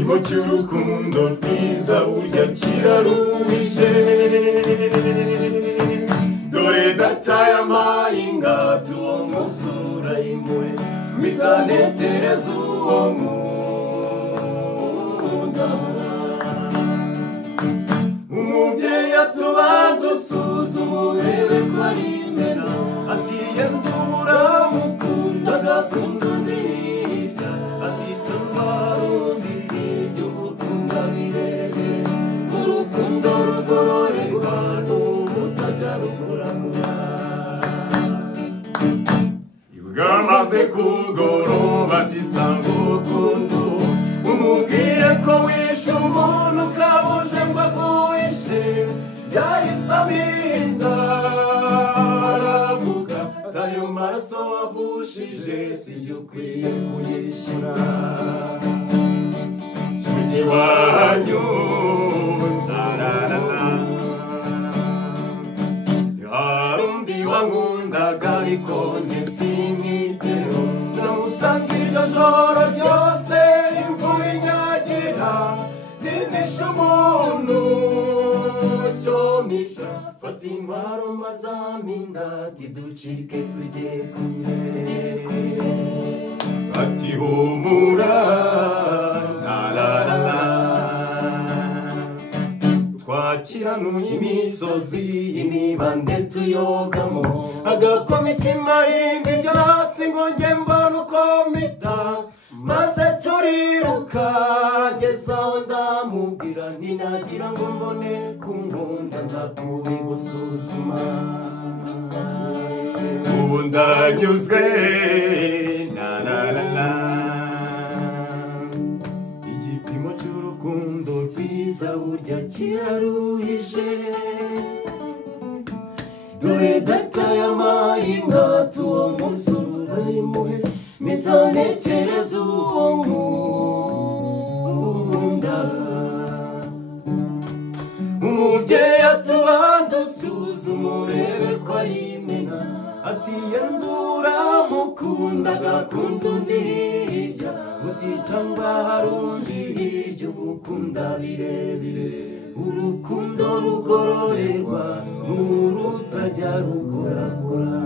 igipimo cy'urukundo rwiza burya kiraruhije. Dore dataye amayingati uwo musura impuhwe mpita ntekereza uwo nkunda. Umubyeyi atubanza usuzuma urebe ko ari imena, ati yenda uramukunda agakunda undi hirya, ati tumara undi hirya umukunda birebe, urukundo rugororerwa n'ubutajya rukuragura. Bwamaze kugoroba ati sanga urukundo, umubwire ko wishe umuntu ukabuje ngo aguhishe, yahise aminda aravuga tayo maraso wavushije sijya ukwiye kuyishyura. Nshuti wanyu hari undi wankundaga ariko njye simwiteho, namusanze iryo joro ryose imvura inyagira, ndinisha umuntu cyomisha, fata intwaro mazaminda ati ducike tujye kure. Ati humura twakiranuye imisozi imibande tuyogamo, agakoma ikimahinga ibyo natsi ngo njye mbona uko mpita, maze turiruka gezaho ndamubwira ntinagira ngo mbone kunkunda nza kubigusuzuma. Ubu ndanyuzwe igipimo cy'urukundo rwiza burya kiraruhije. Dore dataye amayingati uwo musura impuhwe mpita ntekereza uwo nkunda. Umubyeyi atubanza usuzuma urebe ko ari imena, ati yenda uramukunda agakunda undi hirya, uti cyangwa hari undi hirya ugukunda birebire, urukundo rugororerwa n'urutajya rugoragora.